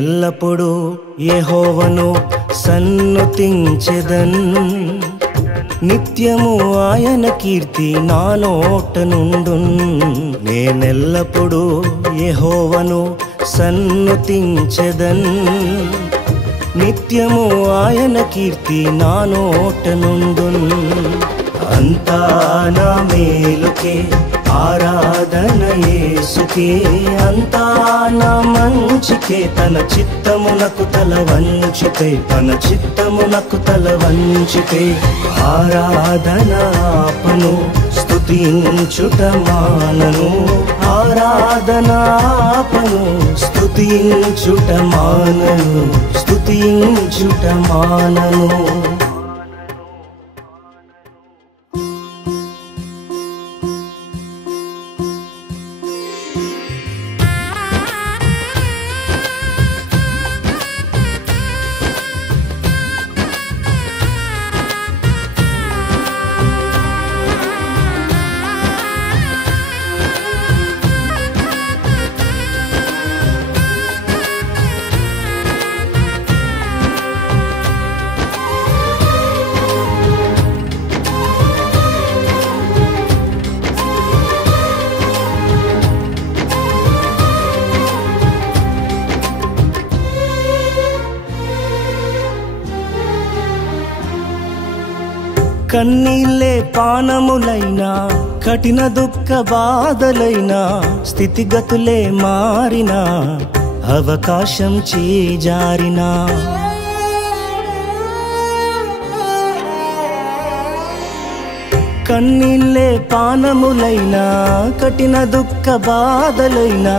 నేనెల్లప్పుడూ యెహోవాను సన్నుతించెదన్. నిత్యము ఆయన కీర్తి నా నోట నుండున్. నేనెల్లప్పుడూ యెహోవాను సన్నుతించెదన్. నిత్యము ఆయన కీర్తి నా నోట నుండున్. అంతా నా మేలుకే ఆరాధన యేసుకే, అంతా నా మంచికే. తన చిత్తమునకు తల వంచితే, తన చిత్తమునకు తల వంచితే ఆరాధన ఆపను, స్తుతించుట మానను. ఆరాధన ఆపను, స్తుతించుట మానను, స్తుతించుట మానను. కన్నీళ్ళే పానములైనా, కఠిన దుఃఖ బాధలైనా, స్థితిగతులే మారినా, అవకాశం చేజారినా, కన్నీళ్ళే పానములైనా, కఠిన దుఃఖ బాధలైనా,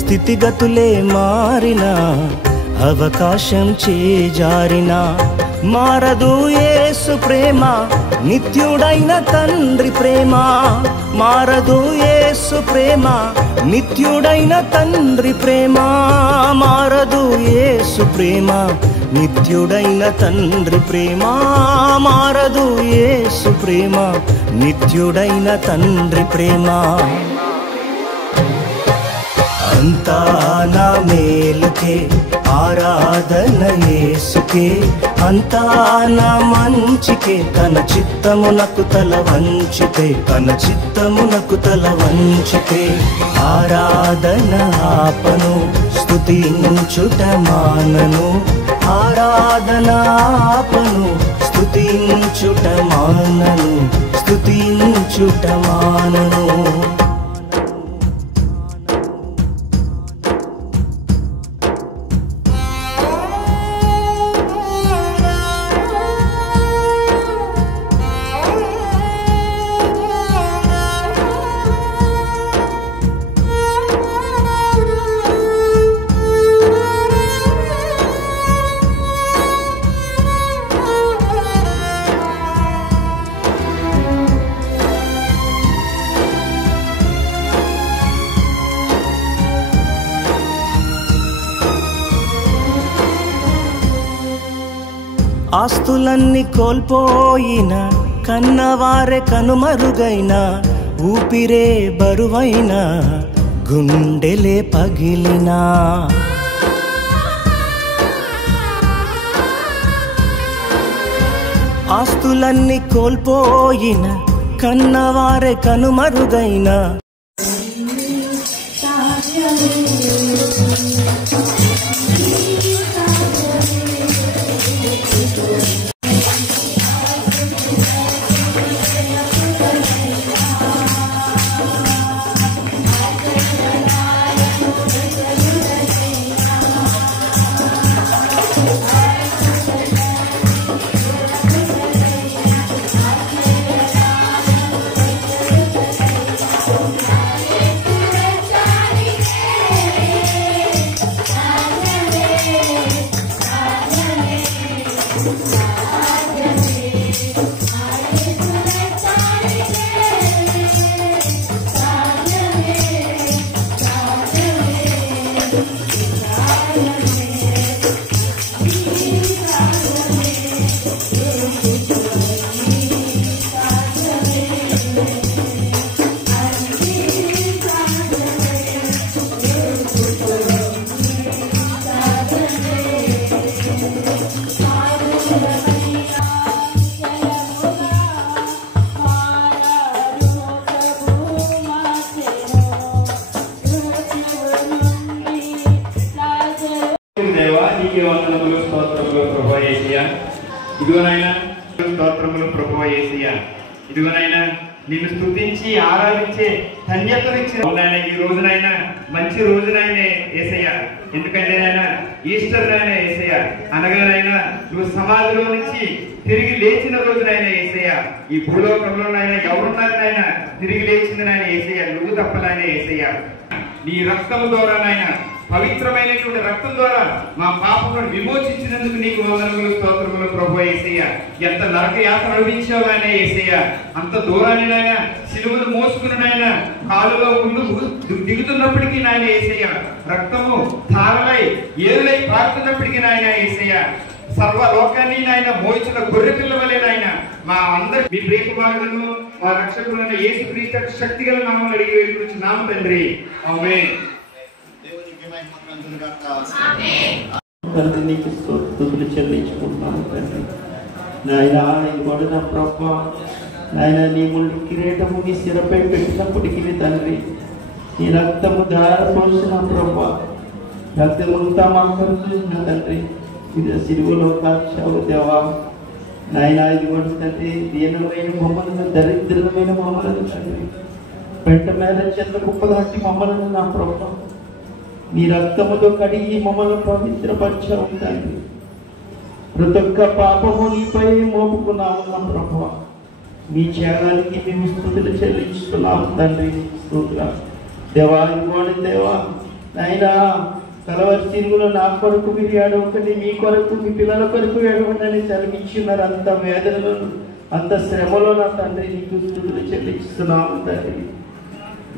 స్థితిగతులే మారినా, అవకాశం చేజారినా, మారదు యేసు ప్రేమ, నిత్యుడైన తండ్రి ప్రేమ. మారదు యేసు ప్రేమ, నిత్యుడైన తండ్రి ప్రేమ. మారదు యేసు ప్రేమ, నిత్యుడైన తండ్రి ప్రేమ. మారదు యేసు ప్రేమ, నిత్యుడైన తండ్రి ప్రేమ. అంతా నా మేలుకే ఆరాధన యేసుకే, అంతా నా మంచికే. తన చిత్తమునకు తల వంచితే, తన చిత్తమునకు తల వంచితే ఆరాధన ఆపను, స్తుతించుట మానను. ఆరాధన ఆపను, స్తుతించుట మానను, స్తుతించుట మానను. ఆస్తులన్నీ కోల్పోయిన, కన్నవారే కనుమరుగైన, ఊపిరే బరువైన, గుండెలే పగిలినా, ఆస్తులన్నీ కోల్పోయిన, కన్నవారే కనుమరుగైన, నీకే వందనములు, స్తోత్రములు ప్రభువా యేసయ్యా. ఇదిగోనైనా స్తోత్రములు ప్రభువా యేసయ్యా. ఇదిగోనైనా నిన్ను స్తుతించి ఆరాధించే ధన్యతనిచ్చిన ఈ రోజునైనా మంచి రోజునైనా యేసయ్యా. ఎందుకంటే నాయనా ఈస్టర్ నైనా యేసయ్యా, అనగానైనా నువ్వు సమాధిలో నుంచి తిరిగి లేచిన రోజునైనా యేసయ్యా. ఈ భూలోకంలోనైనా ఎవరున్నారనైనా తిరిగి లేచింది నాయన యేసయ్యా, నువ్వు తప్పనైనా యేసయ్యా. నీ రక్తము ద్వారానైనా, పవిత్రమైనటువంటి రక్తం ద్వారా మా పాపములను విమోచించినందుకు నీకు వందనములు, స్తోత్రములు ప్రభువా యేసయ్యా. ఎంత నరక యాత్ర అనుభవించావు ఆయన యేసయ్యా. అంత దూరాన్ని నాయన సిలువను మోసుకుని నాయన కాలులో ముందు దిగుతున్నప్పటికీ నాయన యేసయ్యా, రక్తము ధారలై ఏరులై పారుతున్నప్పటికీ నాయన యేసయ్యా, సర్వ లోకాన్ని నాయన మోయించిన గొర్రె పిల్ల వలె నాయన మా అందరి మీ ప్రియకుమారులను మా రక్షకులైన యేసుక్రీస్తు శక్తిగల నామములో అడిగి వేడుకొనుచున్నాము తండ్రి. ఆమేన్. తండ్రి నీకు స్తుతులు చెల్లించుకుంటున్నాను తండ్రి. నాయన ఇంకోటి నా ప్రభు నాయన నీ ముళ్ళు కిరీటము నీ శిరపై పెట్టినప్పటికీ తండ్రి నీ రక్తము ధార పోసిన ప్రభు రక్తముంతా మాకు చూసిన తండ్రి ఇది సిలువలో కాచావు దేవా. నాయన ఇది కూడా తండ్రి దీనమైన మమ్మలను, దరిద్రమైన మమ్మలను తండ్రి పెంట మీద చెంత కుప్ప దాటి మమ్మలను నా ప్రభు నీ రక్తముతో కడిగి మమ్మల్ని పవిత్రపరచావు తండ్రి. ప్రతి ఒక్క పాపము నీపై మోపుకున్నాము నా ప్రభువా. మీ త్యాగానికి మేము స్తుతులు చెల్లించుతున్నాము తండ్రి. స్తోత్రాలు దేవా. ఇవ్వండి దేవా. నాయనా కలవరి సిలువలో నా కొరకు మీరు ఏడవకండి, మీ కొరకు మీ పిల్లల కొరకు ఏడవండి అని సెలవించున్నారు. అంత వేదనలో అంత శ్రమలో నా తండ్రి నీకు స్తుతులు చెల్లిస్తున్నాము తండ్రి.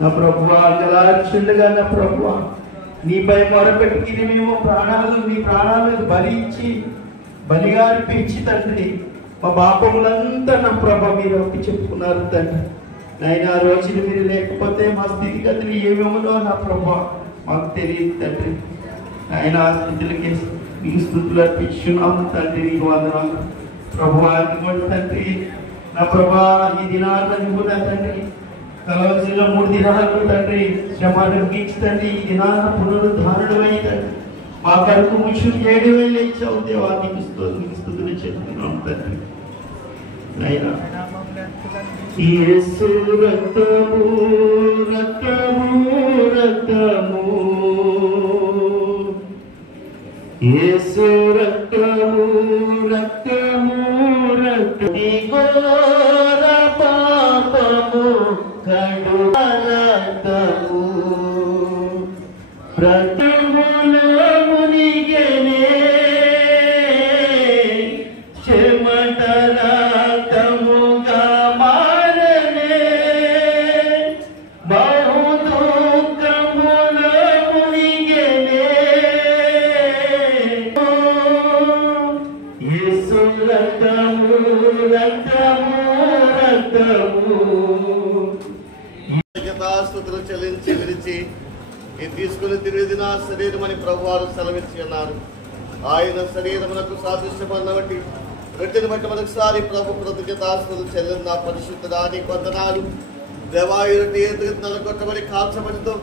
నా ప్రభువా గలార్చుండగా నా ప్రభువా నీపై మొరపెట్టుకుని మేము నీ ప్రాణాలను భరించి బలిగా అర్పించి తండ్రి మా పాపములంతా నా ప్రభ మీరు అప్పి చెప్పుకున్నారు తండ్రి. నాయన ఆ రోజులు మీరు లేకపోతే మా స్థితిగతులు ఏమేమో నా ప్రభ మాకు తెలియదు తండ్రి. ఆయన ఆ స్థితులకి మీకు స్తుతులు అర్పించున్నాము తండ్రి. నీకు వందనాలు ప్రభువా. తండ్రి నా ప్రభా ఈ దినాలను కూడా తండ్రి కలవసిలో 3 దినాలు తండ్రి శ్రమ అనుభవించి తండ్రి ఈ దినాల పునరుద్ధారణమై తండ్రి మా కడుపు ముచ్చు 7,000 ఇచ్చావు దేవా. నీకు స్తుతులు చెప్తున్నాం తండ్రి. నాయనా యేసు రక్తము రక్తము రక్తము యేసు రక్తము రక్తము రక్తము ఘోర పాపము కడు రక్తము రక్తములో మునిగెనే చెమట రక్తముగా మారనే బహు దుఃఖములో మునిగెనే యేసు రక్తము రక్తము రక్తము. స్తుతులు చెల్లించి విడిచి ఇది తీసుకుని తిరిగి నా శరీరం అని ప్రభువారు సెలవించి అన్నారు. ఆయన శరీరమునకు సాదృశ్యమన్న బట్టి రొట్టెని బట్టి మరొకసారి ప్రభు కృతజ్ఞతాస్తుతులు చెల్లిన పరిశుద్ధుడానికి వందనాలు. దేవాయుడి నలగొట్టబడి కాల్చబడితో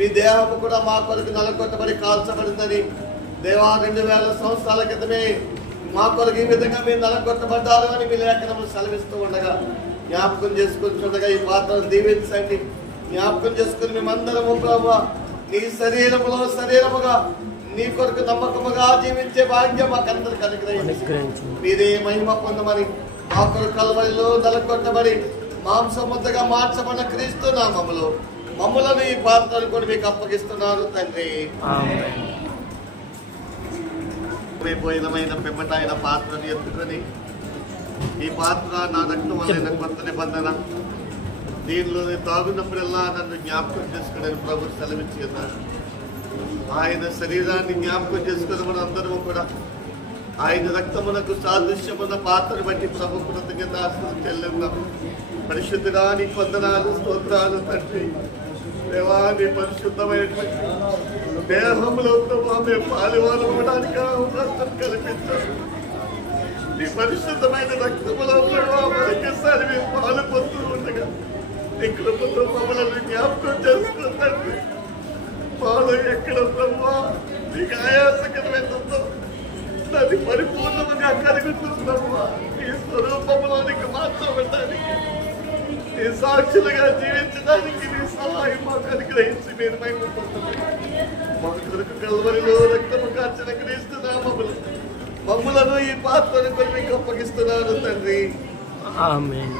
మీ దేహము కూడా మా కొరకు నలగొట్టబడి కాల్చబడిందని దేవా 2000 సంవత్సరాల క్రితమే మా కొరకు ఈ విధంగా మీరు నలగొట్టబడ్డారు అని మీ లేఖనము సెలవిస్తూ ఉండగా జ్ఞాపకం చేసుకుంటుండగా ఈ పాత్రను దీవించండి. జ్ఞాపకం చేసుకుని మేమందరము ప్రభువా నీ శరీరముగా నీ కొరకు నమ్మకముగా జీవించే భాగ్యం మాకందరికి అనుగ్రహించు. మీరే మహిమ పొందమని మా కొరకు కల్వరిలో నలగొట్టబడి మాంసముద్దగా మార్చబడిన క్రీస్తు నామములో మమ్మలను ఈ పాత్రను కూడా మీకు అప్పగిస్తున్నాను తండ్రి. పోయినమైన పిమ్మట ఆయన పాత్రను ఎత్తుకొని ఈ పాత్ర నా రక్తం వలన కొత్త నిబంధన, దీనిలో తాగున్నప్పుడల్లా నన్ను జ్ఞాపకం చేసుకుని ప్రభు సెలవించి ఉన్నారు. ఆయన శరీరాన్ని జ్ఞాపకం చేసుకుని మన అందరము కూడా ఆయన రక్తమునకు సాదృశ్యమున్న పాత్రను బట్టి ప్రభు కృతజ్ఞతాస్తుతులు చెల్లిద్దాం. పరిశుద్ధురాని వందనాలు, స్తోత్రాలు తండ్రి. దేవా నీ పరిశుద్ధమైనటువంటి దేహంలో ప్రభావ మేము పాలువాలు అవ్వడానికి అవకాశం కల్పించారు. నీ పరిశుద్ధమైన రక్తములో మరొకసారి మేము పాలు పొందుతూ ఉండగా నీ కృపతో మమ్మల్ని జ్ఞాపకం చేసుకుంటారు. పాలు ఎక్కడ ప్రభావ నీకు ఆయాసకరమైనంతో అది పరిపూర్ణంగా కలుగుతున్నమ్మా. ఈ స్వరూపంలోనికి మాత్రం వెళ్ళడానికి, ఈ సాక్షులుగా జీవించడానికి నీ సహాయం మాకు అనుగ్రహించి మీరు మహిమ పొందండి. మా కొరకు కల్వరిలో రక్తము కార్చిన క్రీస్తు నామములో మమ్ములను ఈ పాత్రను కొని మీకు అప్పగిస్తున్నాను తండ్రి. ఆమేన్.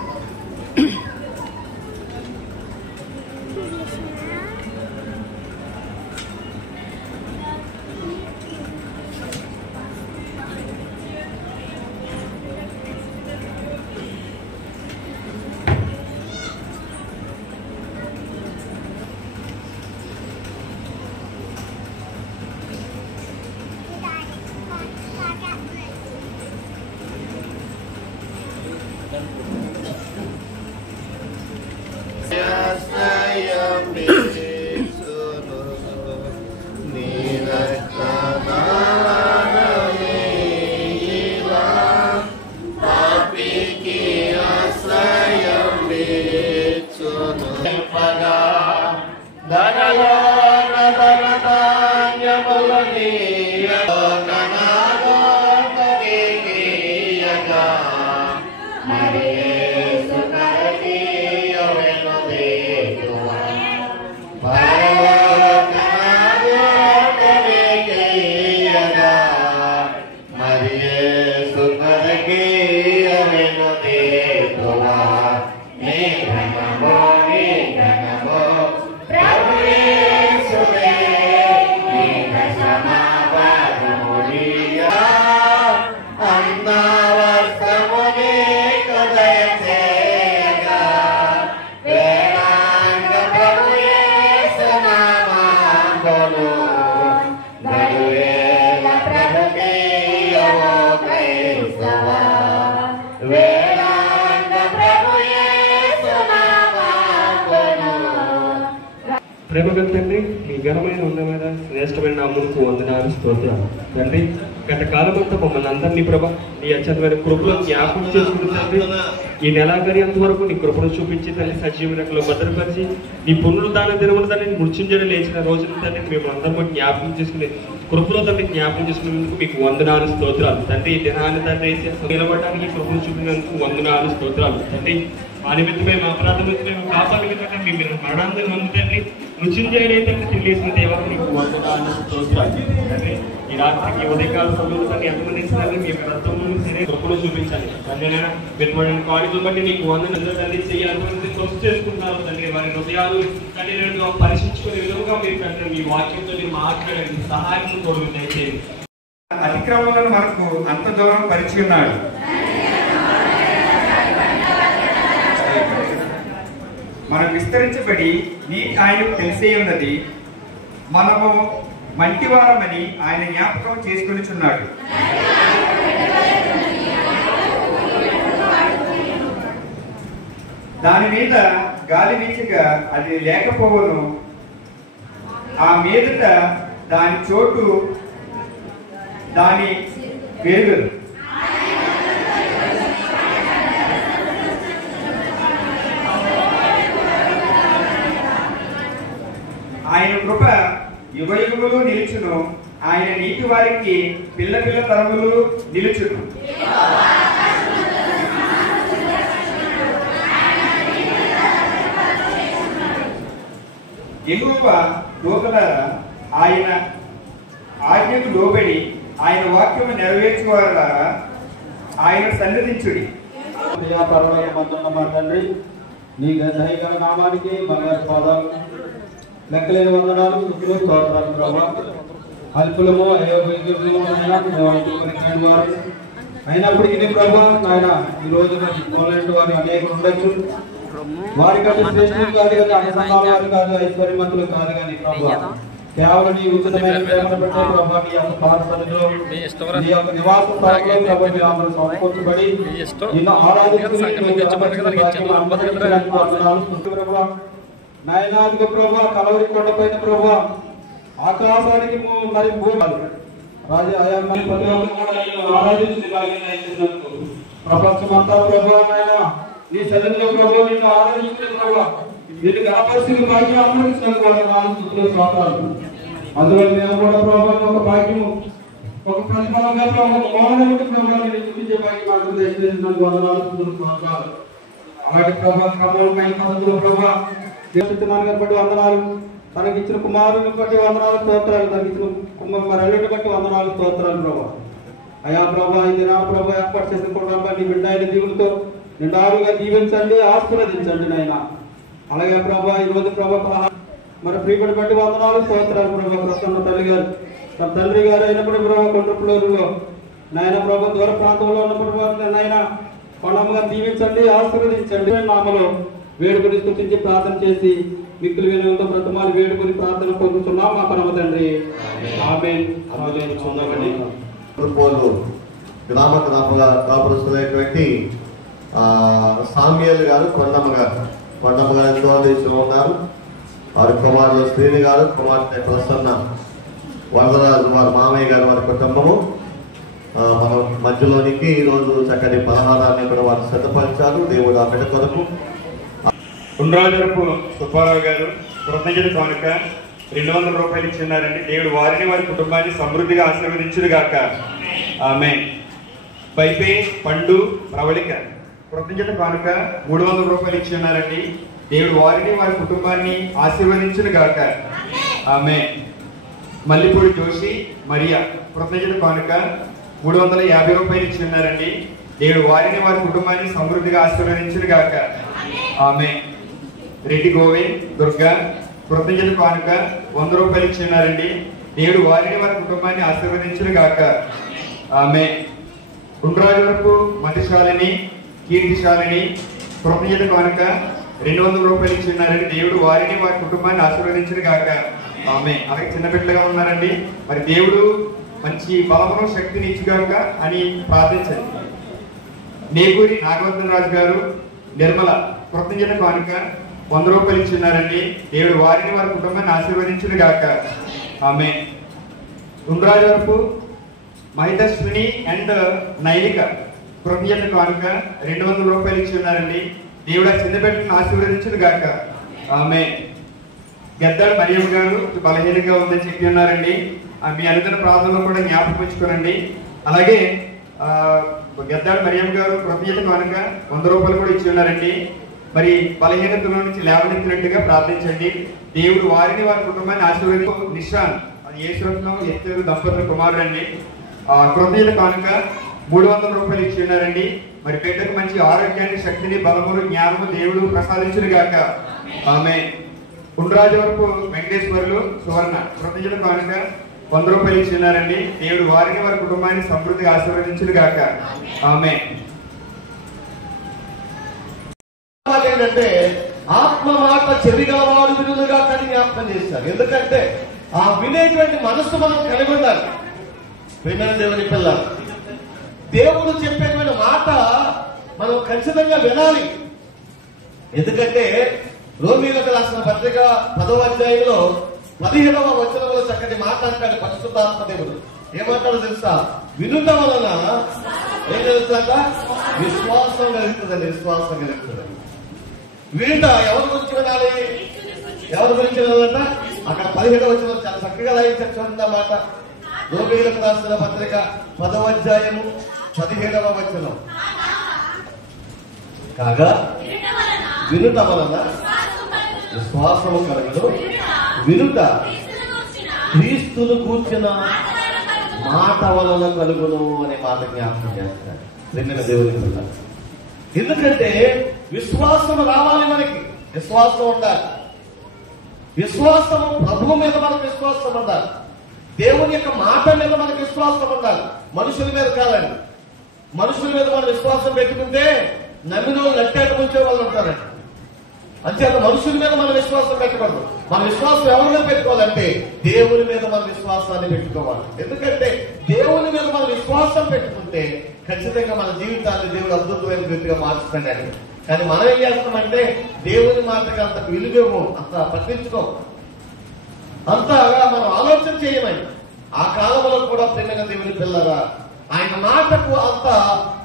ప్రేమగల తండ్రి, మీ ఘనమైన ఉన్నమైన శ్రేష్టమైన నామమునకు వందనాలు స్తోత్రాలు తండ్రి. గత కాలమంతా మమ్మల్ని అందరినీ ప్రభా నీ అత్యంతమైన కృపలో జ్ఞాపకం చేసుకుని తండ్రి, ఈ నెలాఖరి వరకు నీ కృపను చూపించి తల్లి సజీవనలో భద్రపరిచి నీ పునరుద్ధాన దినమున తండ్రి మృత్యుంజయ లేచిన రోజున తండ్రి మేము అందరం జ్ఞాపకం చేసుకుని కృపలో తండ్రి జ్ఞాపకం చేసుకునేందుకు మీకు వందనాలు స్తోత్రాలు తండ్రి. ఈ దినాన్ని తండ్రి నిలబడడానికి కృపను చూపినందుకు వందనాలు స్తోత్రాలు తండ్రి. మా నిమిత్తమే మా అపరాధ నిమిత్తమే మా పాప నిమిత్తమే మీ మీరు మరణాన్ని పొందుతండి మృత్యుంజయుడైతే తెలియసిన దేవత నీకు వందనాలు స్తోత్రాలు తండ్రి. ఈ రాత్రికి ఉదయకాల సమయంలో తండ్రి ఎంతమంది తండ్రి మీ రక్తమును సరే కృపను చూపించాలి తండ్రి. పెట్టుబడిన కాడిని బట్టి నీకు వందనాలు తండ్రి. చేయాలని కృషి చేసుకుంటున్నారు తండ్రి. వారి హృదయాలు తండ్రి పరీక్షించుకునే విధంగా మీరు తండ్రి మీ వాక్యంతో మాట్లాడండి, సహాయం కోరు దయచేయండి. అతిక్రమలను మనకు అంత దూరం పరిచి ఉన్నాడు. మనం విస్తరించబడి నీటి ఆయనకు తెలిసే ఉన్నది, మనము మంటివారమని ఆయన జ్ఞాపకం చేసుకొనిచున్నాడు. దాని మీద గాలి వీచగా అది లేకపోవను, ఆ మీదట దాని చోటు దాని వేరుగదు. ఆయన కృప యుగయుగములు నిలుచును, ఆయన నీతి వారికి పిల్ల పిల్ల తరములు నిలుచును. యెహోవా దూతలారా ఆయన ఆజ్ఞకు లోబడి ఆయన వాక్యము నెరవేర్చువారా ఆయన సన్నిధించుడి. మా తండ్రి, నీ దయగల నామానికి మన పాదాలు లెక్కలేని వందనాలు, స్తుతులు, స్తోత్రాలు ప్రభా. అల్పులము అయినప్పటికీ ప్రభా నాయన ఈ రోజు వారు అనేకులు ఉండొచ్చు, వారి కంటే శ్రేష్ఠులు కాదు కానీ అసంభావం వారు కాదు, ఐశ్వర్యవంతులు కాదు కానీ ప్రభా కేవలం నీ ఉచితమైన ప్రేమను బట్టే ప్రభా నీ యొక్క పాఠశాలలో నీ యొక్క నివాస స్థలంలో ప్రభా మీరు అందరూ సమకూర్చబడి నిన్ను ప్రభా నాయనాదిగా ప్రభా కలవరి కొండపైన ప్రభా ఆకాశానికి మరి భూమాలు రాజా ఆయా మరి ఆరాధించినందుకు ప్రపంచమంతా ప్రభా నాయన నీ సన్నిధిలో ప్రభా నిన్ను ఆరాధించిన ప్రభా నిన్ను కనపరిచిన భాగ్యం అనుభవించినందుకు స్తుతులు స్తోత్రాలు. అందులో మేము కూడా ప్రభా ఒక భాగ్యము ఒక ప్రతిఫలంగా ఒక మౌనముకి ప్రభావ నేను చూపించే భాగ్యం మాకు దయచేసినందుకు వందనాలు. అలాగే ప్రభావ క్రమమైన పద్ధతిలో ప్రభావ సత్యనారాయణ బట్టి వందనాలు, తనకి ఇచ్చిన కుమారుని బట్టి వందనాలు స్తోత్రాలు, తనకి ఇచ్చిన మరల్ని బట్టి వందనాలు స్తోత్రాలు ప్రభావ. అయా ప్రభా ఇది నా ప్రభా ఏర్పాటు చేసిన కుటుంబా నీ బిడ్డ అయిన దీవులతో నిండారుగా దీవించండి, ఆశీర్వదించండి నాయన. అలాగే ప్రభా ఈరోజు ప్రభా మరి ప్రియపడి బట్టి వందనాలు స్తోత్రాలు ప్రభా. ప్రసన్న తల్లి గారు తన తండ్రి గారు అయినప్పుడు ప్రభావ కొండపులూరులో నాయన ప్రభా దూర ప్రాంతంలో ఉన్నప్పుడు నాయన కొండమ్మగా దీవించండి, ఆశీర్వదించండి. నామలో వేడుకొని స్తుతించి ప్రార్థన చేసి మిక్కులు వినయంతో బ్రతమాలు వేడుకొని ప్రార్థన పొందుతున్నాం మా పరమ తండ్రి. ఆమేన్. గ్రామ కాపురస్తులైనటువంటి సామ్యుయల్ గారు కొండమ్మ గారు దూరదేశంలో ఉన్నారు. వారి కుమారులు శ్రీని గారు, కుమార్తె ప్రసన్న వరదరాజు వారి మామయ్య గారు, వారి కుటుంబము మన మధ్యలోనికి ఈరోజు చక్కటి పలహారాన్ని కూడా వారు సిద్ధపరిచారు. దేవుడు ఆ బిడ్డ కొరకు. ఉండ్రాజరపు సుబ్బారావు గారు కృతజ్ఞత కానుక 200 రూపాయలు ఇచ్చినారండి. దేవుడు వారిని వారి కుటుంబాన్ని సమృద్ధిగా ఆశీర్వదించును గాక. ఆమేన్. పైపే పండు ప్రవళిక కృతజ్ఞత కానుక 300 రూపాయలు ఇచ్చినారండి. దేవుడు వారిని వారి కుటుంబాన్ని ఆశీర్వదించును గాక. ఆమేన్. మల్లిపూడి జోషి మరియా కృతజ్ఞత కానుక 350 రూపాయలు ఇచ్చినారండి. దేవుడు వారిని వారి కుటుంబాన్ని సమృద్ధిగా ఆశీర్వదించును గాక. ఆమేన్. రెడ్డి గోవింద్ దుర్గా కృతజ్ఞత కానుక 100 రూపాయలు ఇచ్చినారండి. దేవుడు వారిని వారి కుటుంబాన్ని ఆశీర్వదించును గాక. ఆమేన్. ఉండ్రాజులకు మతిశాలిని కీర్తిశాలిని కృతజ్ఞత కానుక 200 రూపాయలు ఇచ్చినారండి. దేవుడు వారిని వారి కుటుంబాన్ని ఆశీర్వదించును గాక. ఆమేన్. అలాగే చిన్న బిడ్డలుగా ఉన్నారండి. మరి దేవుడు మంచి బలమును శక్తిని ఇచ్చుగాక అని ప్రార్థించండి. నేగూరి నాగవర్ధన్ రాజు గారు నిర్మల కృతజ్ఞత కానుక 100 రూపాయలు ఇచ్చినారండి. దేవుడు వారిని వారి కుటుంబాన్ని ఆశీర్వదించును గాక. ఆమేన్. ఉండ్రాజు వరకు మహితశ్విని అండ్ నైలిక కృతజ్ఞత కానుక 200 రూపాయలు ఇచ్చినారండి. దేవుడు ఆ చిన్న బిడ్డను ఆశీర్వదించును గాక. ఆమేన్. గద్దాడు మరియమ్మ గారు బలహీనంగా ఉందని చెప్పి ఉన్నారండి. మీ అనుదిన ప్రార్థనలో కూడా జ్ఞాపకం ఉంచుకోనండి. అలాగే గద్దాడు మరియమ్మ గారు కృతజ్ఞత కానుక 100 రూపాయలు కూడా ఇచ్చి ఉన్నారండి. మరి బలహీనతలో నుంచి లేవనెత్తినట్టుగా ప్రార్థించండి. దేవుడు వారిని వారి కుటుంబాన్ని ఆశీర్వదించు. నిషాన్ అది యేసురత్నం ఎత్తేరు దంపతుల కుమారుడండి. కృతజ్ఞత కానుక 300 రూపాయలు ఇచ్చి ఉన్నారండి. మరి బిడ్డకు మంచి ఆరోగ్యాన్ని, శక్తిని, బలములు, జ్ఞానము దేవుడు ప్రసాదించును గాక. ఆమేన్. ఉండ్రాజు వరకు వెంకటేశ్వర్లు సువర్ణ కృతజ్ఞత కానుక 100 రూపాయలు ఇచ్చి ఉన్నారండి. దేవుడు వారిని వారి కుటుంబాన్ని సమృద్ధిగా ఆశీర్వదించును గాక. ఆమేన్. ఏంటంటే ఆత్మ మాట చెవిగలవాడు వినులుగా కానీ జ్ఞాపకం చేశారు. ఎందుకంటే ఆ వినేటువంటి మనస్సు మనం కలిగి ఉండాలి. విన్న దేవుని పిల్ల దేవుడు చెప్పేటువంటి మాట మనం ఖచ్చితంగా వినాలి. ఎందుకంటే రోమీయులకు రాసిన పత్రిక 10వ అధ్యాయంలో 17వ వచనంలో చక్కటి మాట అంటాడు పరిశుద్ధాత్మ దేవుడు. ఏమంటాడో తెలుసా? వినుట వలన ఏం తెలుసా? విశ్వాసం కలుగుతుందండి. విశ్వాసం కలుగుతుంది. వినుట ఎవరి గురించి వినాలి? ఎవరి గురించి వినాలంట? అక్కడ 17వ వచనం చాలా చక్కగా రాయించారు. చూడండి మాట. రోమీయులకు రాసిన పత్రిక 10వ అధ్యాయము 17వ వచనం. కాగా వినుట వలన విశ్వాసము కలుగును. వినుట క్రీస్తును కూర్చిన మాట వలన కలుగును అనే మాట జ్ఞాపకం చేస్తారు. నిన్న దేవుని వల్ల. ఎందుకంటే విశ్వాసం రావాలి. మనకి విశ్వాసం ఉండాలి. విశ్వాసము ప్రభువు మీద మనకు విశ్వాసం ఉండాలి. దేవుని యొక్క మాట మీద మనకు విశ్వాసం ఉండాలి. మనుషుల మీద కాదండి. మనుషుల మీద మనం విశ్వాసం పెట్టుకుంటే నమ్మిన వాళ్ళు నట్టేట ముంచే వాళ్ళు ఉంటారండి. అంతేత మనుషుల మీద మన విశ్వాసం పెట్టకూడదు. మన విశ్వాసం ఎవరి మీద పెట్టుకోవాలంటే దేవుని మీద మన విశ్వాసాన్ని పెట్టుకోవాలి. ఎందుకంటే దేవుని మీద మన విశ్వాసం పెట్టుకుంటే ఖచ్చితంగా మన జీవితాన్ని దేవుడు అద్భుతమైన రీతిగా మార్చుకున్నాడు. కానీ మనం ఏం చేస్తామంటే దేవుని మాటకి అంత విలువేమో, అంత పట్టించుకోం, అంతగా మనం ఆలోచన చేయమని. ఆ కాలంలో కూడా ప్రేమగా దేవుని పిల్లరా ఆయన మాటకు అంత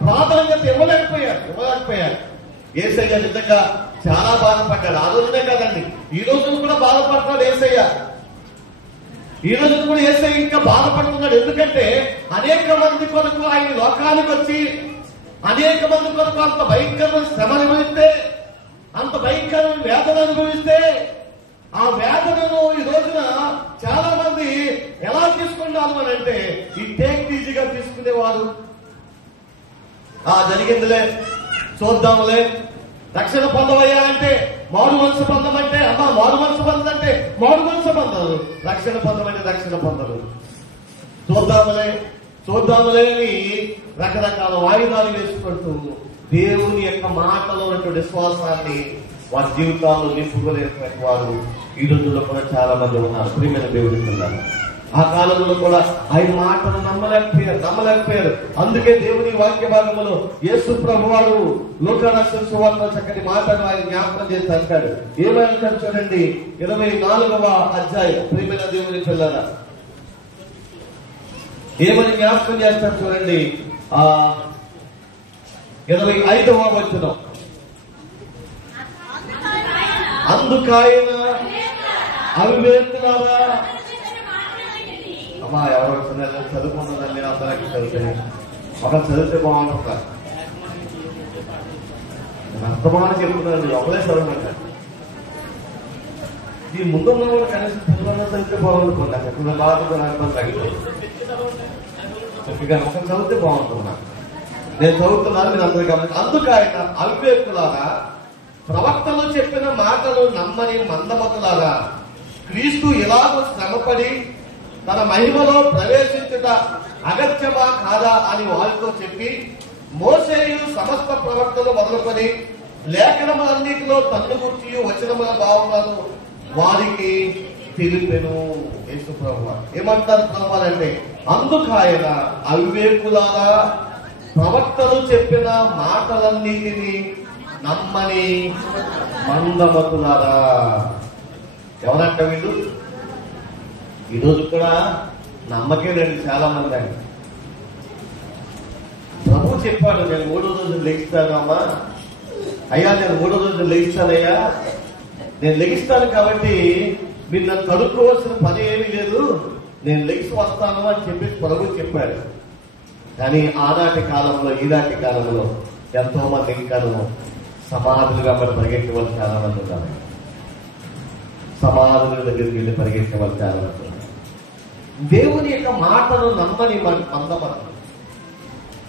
ప్రాధాన్యత ఇవ్వలేకపోయారు. యేసయ్య నిజంగా చాలా బాధపడ్డాడు. ఆ రోజునే కాదండి, ఈ రోజును కూడా బాధపడతాడు యేసయ్య. ఈ రోజు కూడా యేసయ్య ఇంకా బాధపడుతున్నాడు. ఎందుకంటే అనేక మంది కొరకు ఆయన లోకానికి వచ్చి అనేక మంది కొరకు అంత భయంకరమైన శ్రమ అనుభవిస్తే, అంత భయంకరమైన వేదన అనుభవిస్తే, ఆ వేదనను ఈ రోజున చాలా మంది ఎలా తీసుకున్నారు అని అంటే ఈ టేక్ ఈజీగా తీసుకునేవారు. జరిగిందిలే, చూద్దాంలే, రక్షణ పొందవయ్యా అంటే మారు మనసు పొందమంటే అమ్మా మారు మనసు పొందంటే మారు మనసు పొందరు, రక్షణ పొందమంటే రక్షణ పొందరు. చూద్దాములే అని రకరకాల వాయిదాలు వేసుకుంటూ దేవుని యొక్క మాటలో ఉన్నటువంటి విశ్వాసాన్ని వారి జీవితాల్లో నింపుకోలేటువంటి వారు ఈ రోజుల్లో కూడా చాలా మంది ఉన్నారు. ప్రియమైన దేవుడి పిల్లలు, ఆ కాలంలో కూడా ఆయన మాటను నమ్మలేకపోయారు. అందుకే దేవుని వాక్య భాగంలో యేసు ప్రభువారు లోకారక్షణ సువార్తలో చక్కటి మాటను ఆయన జ్ఞాపకం చేసి అంటాడు. ఏమంటాడు చూడండి, 24వ అధ్యాయం. ప్రియమైన దేవుని పిల్లల, ఏమని జ్ఞాపకం చేస్తాడు చూడండి, 25వ వచనం. అందుకాయన అవివేకులారా, అమ్మా ఎవరో చదువుకున్నదని మీరు అందరికీ చదివితే ఒకరు చదివితే బాగుంటుంటారు. అర్థమాని చెప్తున్నారండి, ఒకరే చదవమంటారు. ఈ ముందున్న కూడా కనీసం చదువుకున్న చదివితే బాగుంటుంది. నాకు ఎక్కడ బాధ అర్థం తగ్గిపోయి ఒకరు చదివితే బాగుంటున్నా. నేను చదువుతున్నాను, మీరు అందరూ గమనించి. అందుకాయన అవివేకులారా, ప్రవక్తలు చెప్పిన మాటలు నమ్మని మందమతులారా, క్రీస్తు ఎలాగో శ్రమపడి తన మహిమలో ప్రవేశించుట అగత్యమా కాదా అని వారితో చెప్పి, మోసేయు సమస్త ప్రవక్తలు మొదలుకొని లేఖనములన్నిటిలో తన్ను గుర్చి వచనముల భావనలు వారికి తెలిపెను. యేసు ప్రభువు ఏమంటారు ప్రభువారంటే, అందుకాయన అవివేకులారా, ప్రవక్తలు చెప్పిన మాటలన్నిటినీ నమ్మని మందమతులారా. ఎవరంట వీళ్ళు? ఈరోజు కూడా నమ్మకేనండి చాలా మంది. అండి ప్రభు చెప్పాడు, నేను 3వ రోజు లెగిస్తానమ్మా, అయ్యా నేను 3వ రోజు లెగిస్తానయ్యా, నేను లెగిస్తాను కాబట్టి మీరు నన్ను కడుక్కోవాల్సిన పని ఏమీ లేదు, నేను లెగిసి వస్తాను అని చెప్పి ప్రభు చెప్పాడు. కానీ ఆనాటి కాలంలో ఈనాటి కాలంలో ఎంతో మంది ఇంకా సమాధులుగా మరి పరిగెట్టే వాళ్ళు చాలా మంది ఉన్నారు. సమాధుల దగ్గరికి వెళ్ళి పరిగెట్టే వాళ్ళు చాలా మంది ఉన్నారు. దేవుని యొక్క మాటను నమ్మని మందమని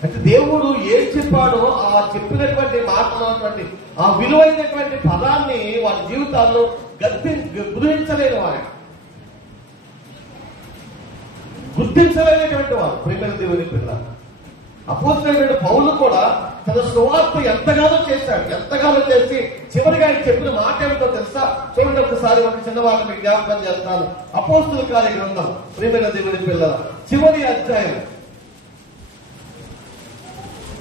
అంటే దేవుడు ఏం చెప్పాడో ఆ చెప్పినటువంటి మాటలు ఆ విలువైనటువంటి పదాన్ని వారి జీవితాల్లో గుర్తించలేని వారు, గుర్తించలేనటువంటి వారు. ప్రియమైన దేవుని పిల్లలు, అపోస్తలుడైన పౌలు కూడా తన సువార్త ఎంతగానో చేసి చివరిగా ఆయన చెప్పిన మాట ఏమిటో తెలుసా? చూడండి ఒకసారి, ఒక చిన్న మాట మీకు జ్ఞాపకం చేస్తాను. అపోస్తల కార్య గ్రంథం, ప్రియమైన దేవుని పిల్లల, చివరి అధ్యాయం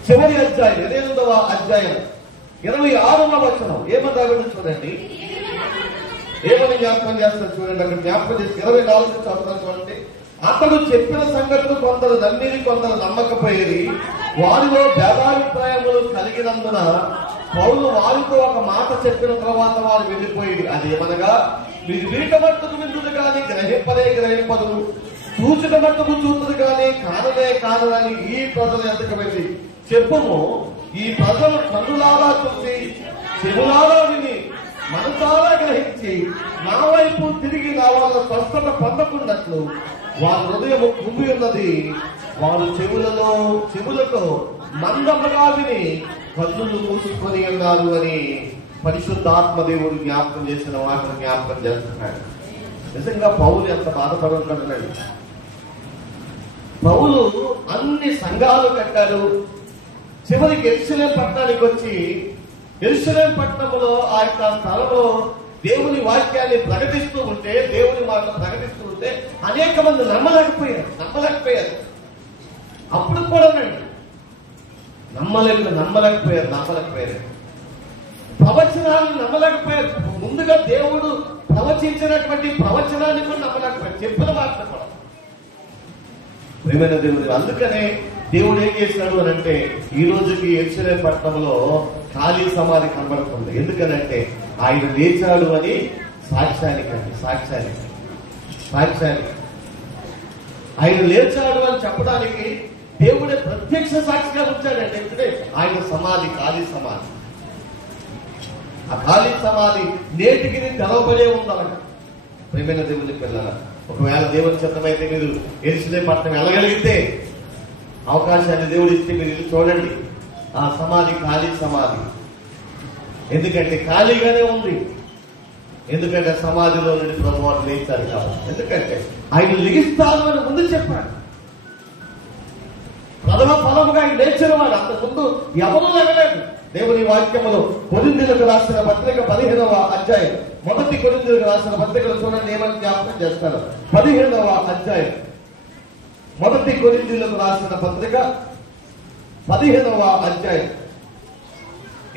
8వ అధ్యాయం 26వ వచనం ఏమని రాగలదు చూడండి. ఏమని జ్ఞాపకం చేస్తారు చూడండి. అక్కడ జ్ఞాపకం చేసి 24 చదువుతాను చూడండి. అతడు చెప్పిన సంగతులు కొందరు నమ్మిని, కొందరు నమ్మకపోయేది. వారిలో భేదాభిప్రాయములు కలిగినందున పౌలు వారితో ఒక మాట చెప్పిన తర్వాత వారు వెళ్ళిపోయేది. అదేమనగా, మీరు వీట మట్టుకు విందుడు కానీ గ్రహింపదు, చూచుట మట్టుకు చూతుడు కానీ కానని ఈ ప్రజలు ఎంతకు వెళ్ళి చెప్పుము. ఈ ప్రజలు కన్నులారా చూసి చెవులారా విని మనసారా గ్రహించి నా వైపు తిరిగి నా వాళ్ళ స్వస్థత పొందకున్నట్లు వారి హృదయం కుంగి ఉన్నది. వారు చెవులతో మందముగా విని కన్నులు మూసుకొని ఉన్నారు అని పరిశుద్ధాత్మ దేవుడు జ్ఞాపకం చేసిన వాటిని జ్ఞాపకం చేస్తున్నాడు. నిజంగా పౌలు ఎంత బాధపడుతున్నాడు. పౌలు అన్ని సంఘాలు కట్టాడు. చివరికి యెరూషలేము పట్టణానికి వచ్చి యెరూషలేము పట్టణంలో ఆ యొక్క స్థలంలో దేవుని వాక్యాన్ని ప్రకటిస్తూ ఉంటే, దేవుని మాటలు ప్రకటిస్తూ ఉంటే అనేక మంది నమ్మలేకపోయారు. అప్పుడు కూడా నమ్మలేకపోయారు. ప్రవచనాలను నమ్మలేకపోయారు. ముందుగా దేవుడు ప్రవచించినటువంటి ప్రవచనాన్ని కూడా నమ్మలేకపోయారు. చెప్పిన మాట కూడా. ప్రియమైన దేవుడు, అందుకనే దేవుడు ఏం చేశాడు అని అంటే, ఈ రోజుకి యెరూషలేము పట్టణంలో ఖాళీ సమాధి కనబడుతుంది. ఎందుకనంటే ఆయన లేచాడు అని సాక్ష్యానికి. ఆయన లేచాడు అని చెప్పడానికి దేవుడే ప్రత్యక్ష సాక్షిగా వచ్చాడండి. ఎందుకంటే ఆయన సమాధి ఖాళీ సమాధి. ఆ ఖాళీ సమాధి నేటికి తెలవబడే ఉందన్నమాట. ప్రేమైన దేవుని పిల్లల, ఒకవేళ దేవుని చిత్తమైతే మీరు ఎరుసలేం పట్టణం వెళ్ళగలిగితే, అవకాశాన్ని దేవుడు ఇస్తే మీరు వెళ్ళి చూడండి. ఆ సమాధి ఖాళీ సమాధి. ఎందుకంటే ఖాళీగానే ఉంది. ఎందుకంటే సమాధిలో నుండి ప్రభువారు లేచారు కాబట్టి. ఎందుకంటే ఆయన లిగిస్తాను అని ముందు చెప్పాడు. ప్రథమ ఫలముగా ఆయన లేచిన వాడు. అంత ముందు ఎవరు లేవలేదు. దేవుని వాక్యములో కొరింథీయులకు రాసిన పత్రిక 15వ అధ్యాయం, మొదటి కొరింథీయులకు రాసిన పత్రికలు చూడండి ఏమని జ్ఞాపకం చేస్తారు. 15వ అధ్యాయం, మొదటి కొరింథీయులకు రాసిన పత్రిక 15వ అధ్యాయం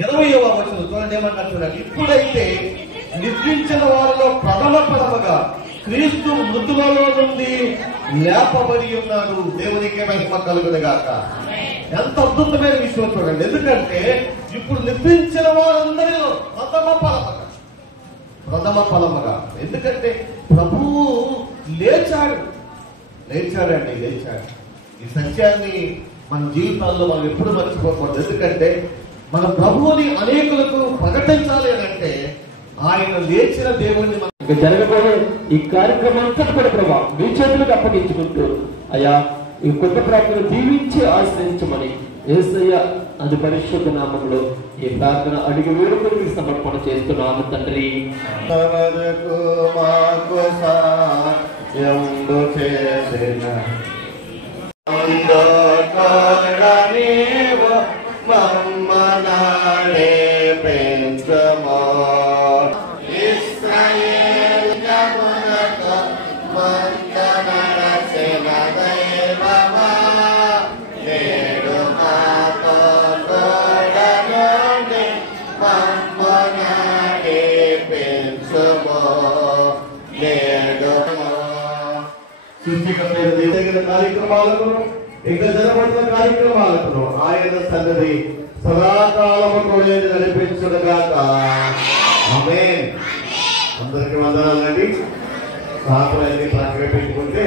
20వ వచనం చూడండి ఏమంటారు చూడండి. ఇప్పుడైతే నిద్రించిన వారిలో ప్రథమ ఫలముగా క్రీస్తు మృతులలో నుండి లేపబడి ఉన్నాడు. దేవునికి మహిమ కలుగునుగాక. ఎంత అద్భుతమైన విషయం చూడండి. ఎందుకంటే ఇప్పుడు నిద్రించిన వారందరిలో ప్రథమ ఫలముగా. ఎందుకంటే ప్రభువు లేచాడండి. ఈ సత్యాన్ని మన జీవితాల్లో మనం ఎప్పుడు మర్చిపోకూడదు. ఎందుకంటే మన ప్రభువుని అనేకులకు ప్రకటించాలి అని అంటే ఆయన లేచిన దేవుణ్ణి జరగబోయే ఈ కార్యక్రమం అంతా కూడా ప్రభా మీ చేతులకు అప్పగించుకుంటూ అయ్యా ఈ కొత్త ప్రార్థన దీవించి ఆశ్రయించమని యేసయ్య అది పరిశుద్ధ నామంలో ఈ ప్రార్థన అడిగి వేడుకొని సమర్పణ చేస్తున్నాము తండ్రి. కార్యక్రమాలకు ఇంకా జరగబడిన కార్యక్రమాలకు ఆయన సన్నిధి సదాకాలము కూడా నడిపించుగాక. ఆమేన్. అందరికి వందనాలండి. సాకులన్నీ పక్కన పెట్టుకుంటే